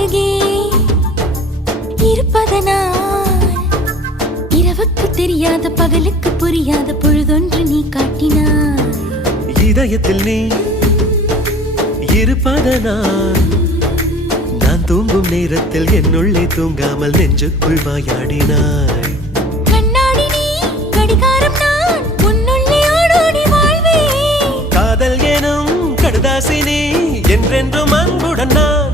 அருகே இருப்பதனால் இரவுக்கு தெரியாத பகலுக்கு புரியாத பொழுதொன்று நீ காட்டினாய். இதயத்தில் நீ இருப்பதனால் நான் தூங்கும் நேரத்தில் என்னுள்ளே தூங்காமல் நெஞ்சுக்குள் வாயாடினாய். கண்ணாடி நீ கடிகாரம் நான் உன்னுள்ளே ஓடோடி வாழ்வே. காதல் எனும் கடுதாசி நீ என்றென்றும் அன்புடன் நான்